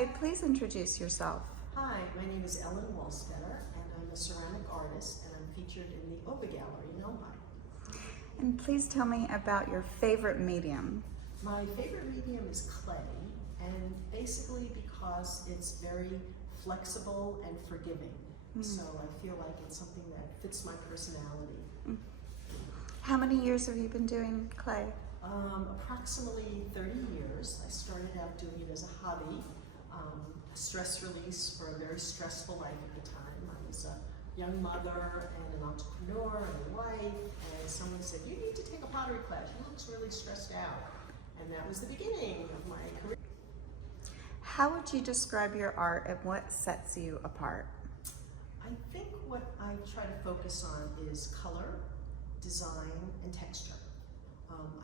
Hi, please introduce yourself. Hi, my name is Ellen Wohlstadter, and I'm a ceramic artist, and I'm featured in the OVA Gallery in Ojai. And please tell me about your favorite medium. My favorite medium is clay, and basically because it's very flexible and forgiving. So I feel like it's something that fits my personality. How many years have you been doing clay? Approximately 30 years. I started out doing it as a hobby, a stress release for a very stressful life at the time. I was a young mother and an entrepreneur and a wife, and someone said, "You need to take a pottery class. She looks really stressed out." And that was the beginning of my career. How would you describe your art and what sets you apart? I think what I try to focus on is color, design, and texture.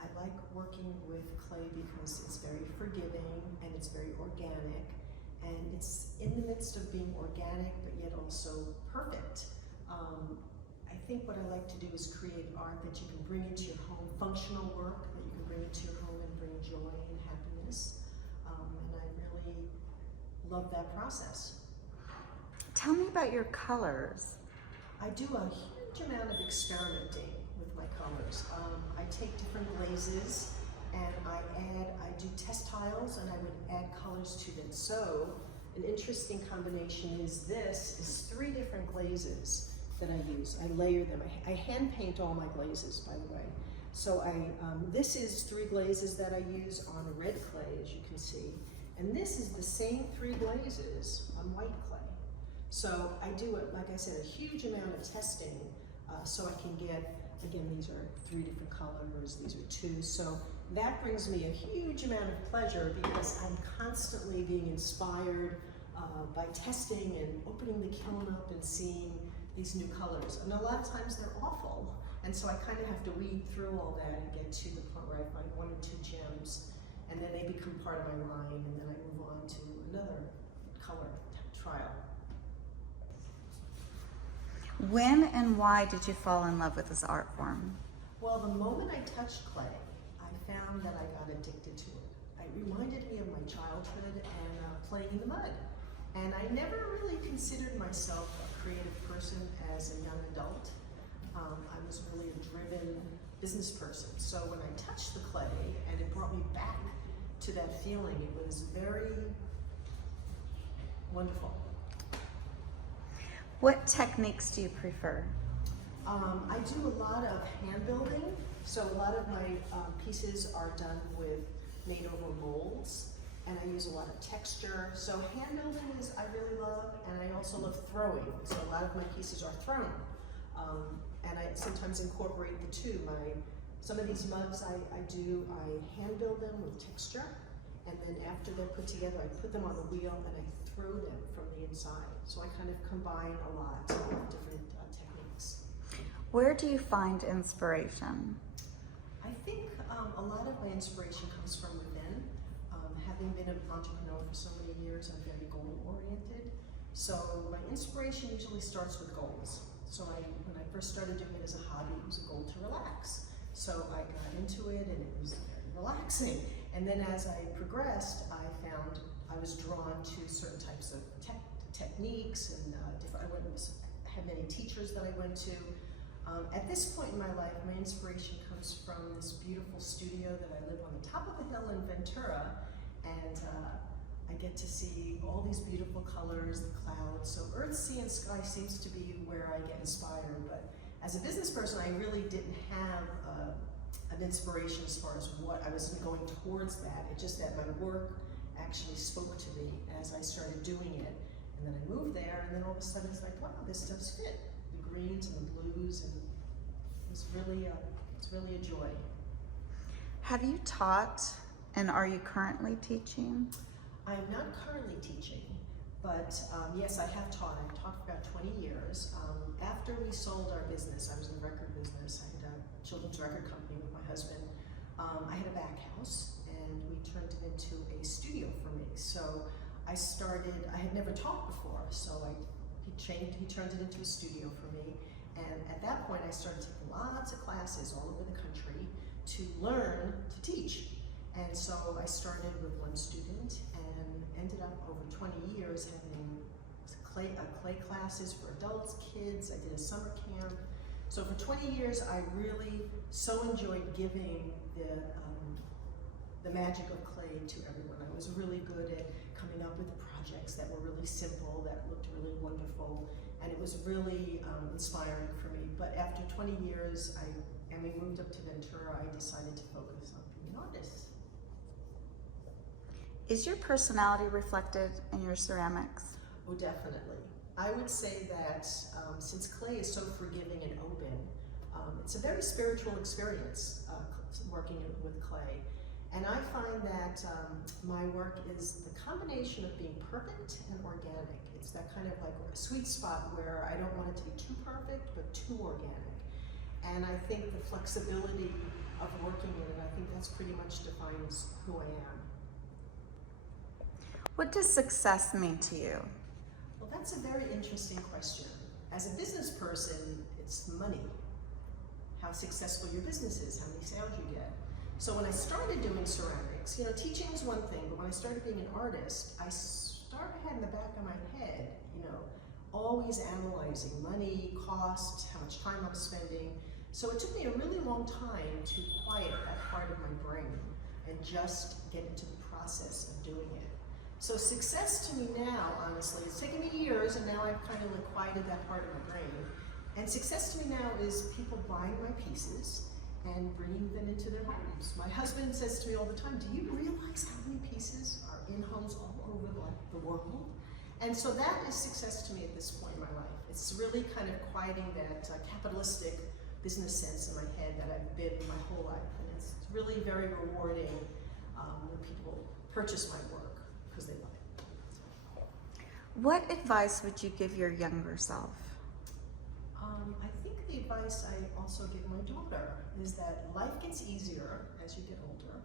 I like working with clay because it's very forgiving and it's very organic, and it's in the midst of being organic but yet also perfect. I think what I like to do is create art that you can bring into your home, functional work that you can bring into your home and bring joy and happiness, and I really love that process. Tell me about your colors. I do a huge amount of experimenting with my colors. I take different glazes and I do test tiles and I would add colors to them. So an interesting combination is this is 3 different glazes that I use. I layer them. I hand paint all my glazes, by the way. So this is 3 glazes that I use on red clay, as you can see. And this is the same 3 glazes on white clay. So I do, like I said, a huge amount of testing so I can get, again, these are 3 different colors, these are 2. So that brings me a huge amount of pleasure because I'm constantly being inspired by testing and opening the kiln up and seeing these new colors. And a lot of times they're awful. And so I kind of have to weed through all that and get to the point where I find 1 or 2 gems, and then they become part of my line, and then I move on to another color trial. When and why did you fall in love with this art form? Well, the moment I touched clay, I found that I got addicted to it. It reminded me of my childhood and playing in the mud. And I never really considered myself a creative person as a young adult. I was really a driven business person. So when I touched the clay and it brought me back to that feeling, it was very wonderful. What techniques do you prefer? I do a lot of hand building. So a lot of my pieces are done with made over molds, and I use a lot of texture. So hand building is I really love, and I also love throwing. So a lot of my pieces are thrown, and I sometimes incorporate the two. Some of these mugs I hand build them with texture, and then after they're put together, I put them on a wheel and I throw them from the inside. So I kind of combine a lot of different techniques. Where do you find inspiration? I think a lot of my inspiration comes from within. Having been an entrepreneur for so many years, I'm very goal-oriented. So my inspiration usually starts with goals. So when I first started doing it as a hobby, it was a goal to relax. So I got into it and it was very relaxing. And then as I progressed, I found I was drawn to certain types of techniques and I had many teachers that I went to. At this point in my life, my inspiration comes from this beautiful studio that I live on the top of a hill in Ventura, and I get to see all these beautiful colors, the clouds. So earth, sea, and sky seems to be where I get inspired, but as a business person, I really didn't have an inspiration as far as what I was going towards that. It's just that my work actually spoke to me as I started doing it. And then I moved there, and then all of a sudden it's like, wow, this does fit. The greens and the blues, and it's really a joy. Have you taught, and are you currently teaching? I'm not currently teaching, but yes, I have taught. I've taught for about 20 years. After we sold our business, I was in the record business. I had a children's record company with my husband. I had a back house, and we turned it into a studio for me. So I had never taught before, so he turned it into a studio for me. And at that point, I started taking lots of classes all over the country to learn to teach. And so I started with 1 student, and ended up over 20 years having clay classes for adults, kids. I did a summer camp. So for 20 years, I really so enjoyed giving the magic of clay to everyone. I was really good at coming up with projects that were really simple, that looked really wonderful, and it was really inspiring for me. But after 20 years, and we moved up to Ventura, I decided to focus on being an artist. Is your personality reflected in your ceramics? Oh, definitely. I would say that since clay is so forgiving and open, it's a very spiritual experience working with clay. And I find that my work is the combination of being perfect and organic. It's that kind of like a sweet spot where I don't want it to be too perfect, but too organic. And I think the flexibility of working in it, I think that's pretty much defines who I am. What does success mean to you? Well, that's a very interesting question. As a business person, it's money. How successful your business is, how many sales you get. So when I started doing ceramics, teaching was one thing, but when I started being an artist, I had in the back of my head, always analyzing money, cost, how much time I'm spending. So it took me a really long time to quiet that part of my brain and just get into the process of doing it. So success to me now, honestly, it's taken me years, and now I've kind of quieted that part of my brain. And success to me now is people buying my pieces and bringing them into their homes. My husband says to me all the time, do you realize how many pieces are in homes all over the world? And so that is success to me at this point in my life. It's really kind of quieting that capitalistic business sense in my head that I've been my whole life. And it's really very rewarding when people purchase my work because they love it. What advice would you give your younger self? I think the advice I also give my daughter is that life gets easier as you get older.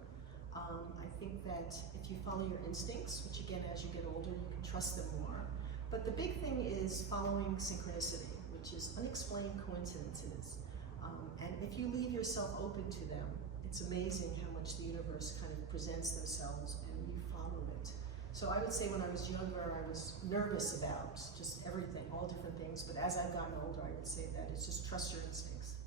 I think that if you follow your instincts, which again, as you get older, you can trust them more. But the big thing is following synchronicity, which is unexplained coincidences. And if you leave yourself open to them, it's amazing how much the universe kind of presents themselves and you follow it. So I would say when I was younger, I was nervous about just everything, all different things. But as I've gotten older, I would say that it's just trust your instincts.